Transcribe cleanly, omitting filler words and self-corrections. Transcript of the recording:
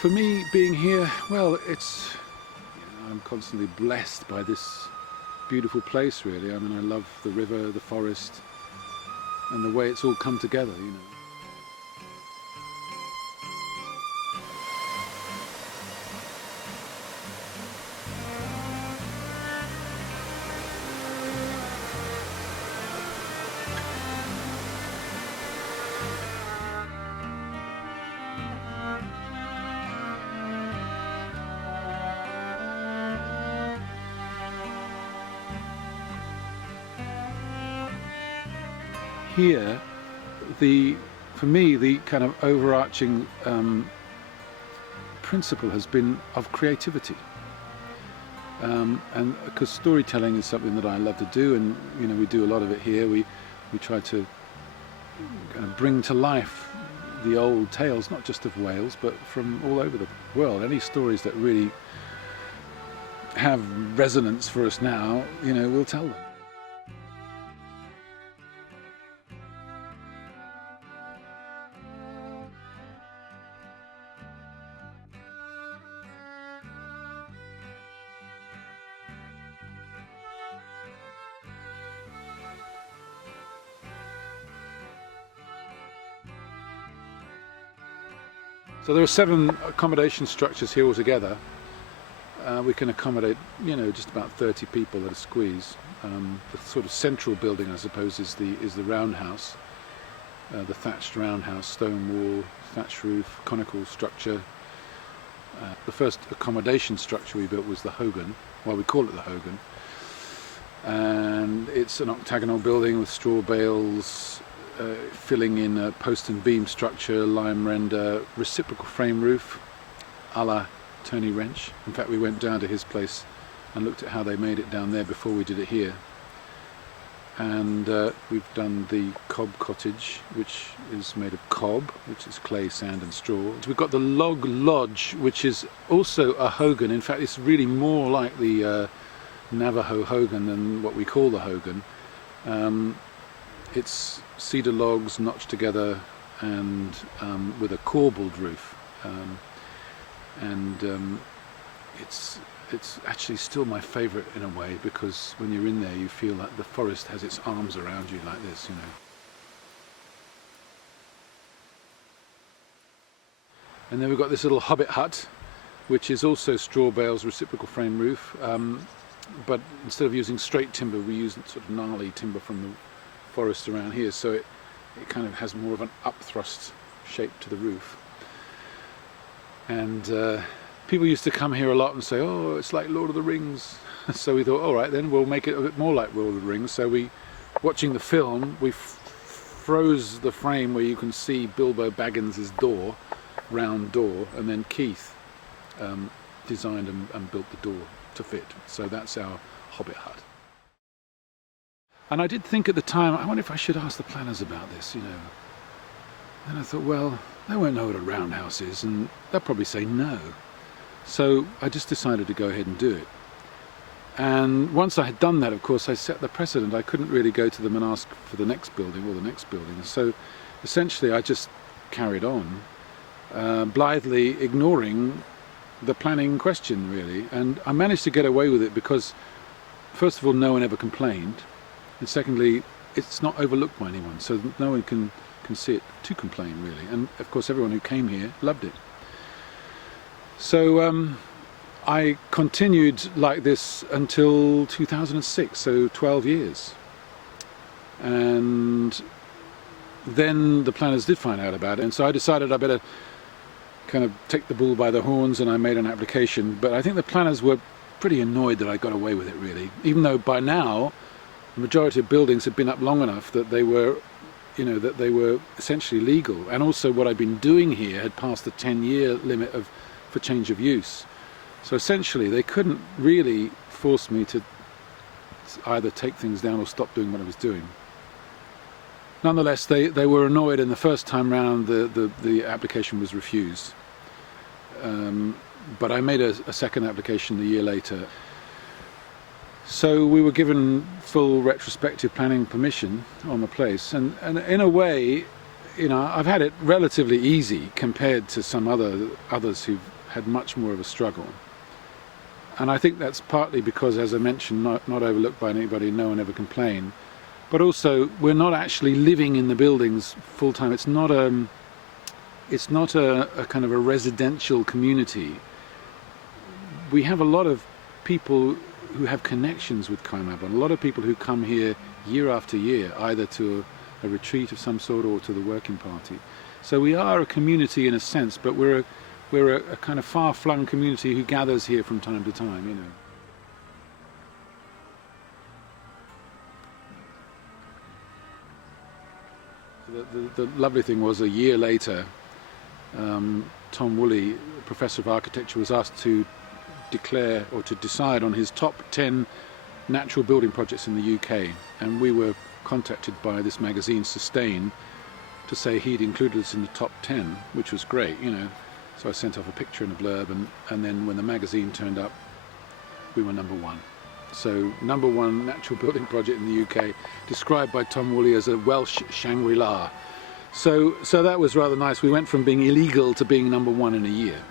For me, being here, well, I'm constantly blessed by this beautiful place, really. I mean, I love the river, the forest, and the way it's all come together, you know. Here, for me, the kind of overarching principle has been of creativity, and because storytelling is something that I love to do, and you know, we do a lot of it here. We try to kind of bring to life the old tales, not just of Wales, but from all over the world. Any stories that really have resonance for us now, you know, we'll tell them. So there are 7 accommodation structures here altogether. We can accommodate, you know, just about 30 people at a squeeze. The sort of central building, I suppose, is the roundhouse, the thatched roundhouse, stone wall, thatched roof, conical structure. The first accommodation structure we built was the Hogan. Well, we call it the Hogan, and it's an octagonal building with straw bales, filling in a post and beam structure, lime render, reciprocal frame roof, a la Tony Wrench. In fact, we went down to his place and looked at how they made it down there before we did it here. And we've done the cob cottage, which is made of cob, which is clay, sand and straw. We've got the log lodge, which is also a Hogan. In fact, it's really more like the Navajo Hogan than what we call the Hogan. It's cedar logs notched together and with a corbelled roof, it's actually still my favourite in a way, because when you're in there you feel like the forest has its arms around you like this, you know. And then we've got this little Hobbit hut, which is also straw bales, reciprocal frame roof, but instead of using straight timber we use sort of gnarly timber from the forest around here, so it kind of has more of an upthrust shape to the roof. And people used to come here a lot and say, oh, it's like Lord of the Rings. So we thought, all right, then we'll make it a bit more like Lord of the Rings. So watching the film, we froze the frame where you can see Bilbo Baggins's door, round door, and then Keith designed and built the door to fit. So that's our Hobbit hut. And I did think at the time, I wonder if I should ask the planners about this, you know. And I thought, well, they won't know what a roundhouse is, and they'll probably say no. So I just decided to go ahead and do it. And once I had done that, of course, I set the precedent. I couldn't really go to them and ask for the next building or the next building. So essentially I just carried on, blithely ignoring the planning question, really. And I managed to get away with it because, first of all, no one ever complained. And secondly, it's not overlooked by anyone, so no one can see it to complain, really. And of course, everyone who came here loved it. So I continued like this until 2006, so 12 years. And then the planners did find out about it, and so I decided I better kind of take the bull by the horns, and I made an application. But I think the planners were pretty annoyed that I got away with it, really, even though by now the majority of buildings had been up long enough that they were, you know, that they were essentially legal. And also what I'd been doing here had passed the 10-year limit for change of use. So essentially they couldn't really force me to either take things down or stop doing what I was doing. Nonetheless, they were annoyed, and the first time round the application was refused. But I made a second application a year later. So we were given full retrospective planning permission on the place, and in a way you know, I've had it relatively easy compared to some others who've had much more of a struggle. And I think that's partly because, as I mentioned, not overlooked by anybody, no one ever complained. But also, we're not actually living in the buildings full time. It's not a kind of a residential community. We have a lot of people who have connections with Cae Mabon, a lot of people who come here year after year, either to a retreat of some sort or to the working party. So we are a community in a sense, but we're a kind of far-flung community who gathers here from time to time, you know. The lovely thing was, a year later, Tom Woolley, Professor of Architecture, was asked to declare or to decide on his top 10 natural building projects in the UK, and we were contacted by this magazine Sustain to say he'd included us in the top 10, which was great, you know. So I sent off a picture and a blurb, and then when the magazine turned up, we were #1. So #1 natural building project in the UK, described by Tom Woolley as a Welsh Shangri-La. So that was rather nice. We went from being illegal to being #1 in a year.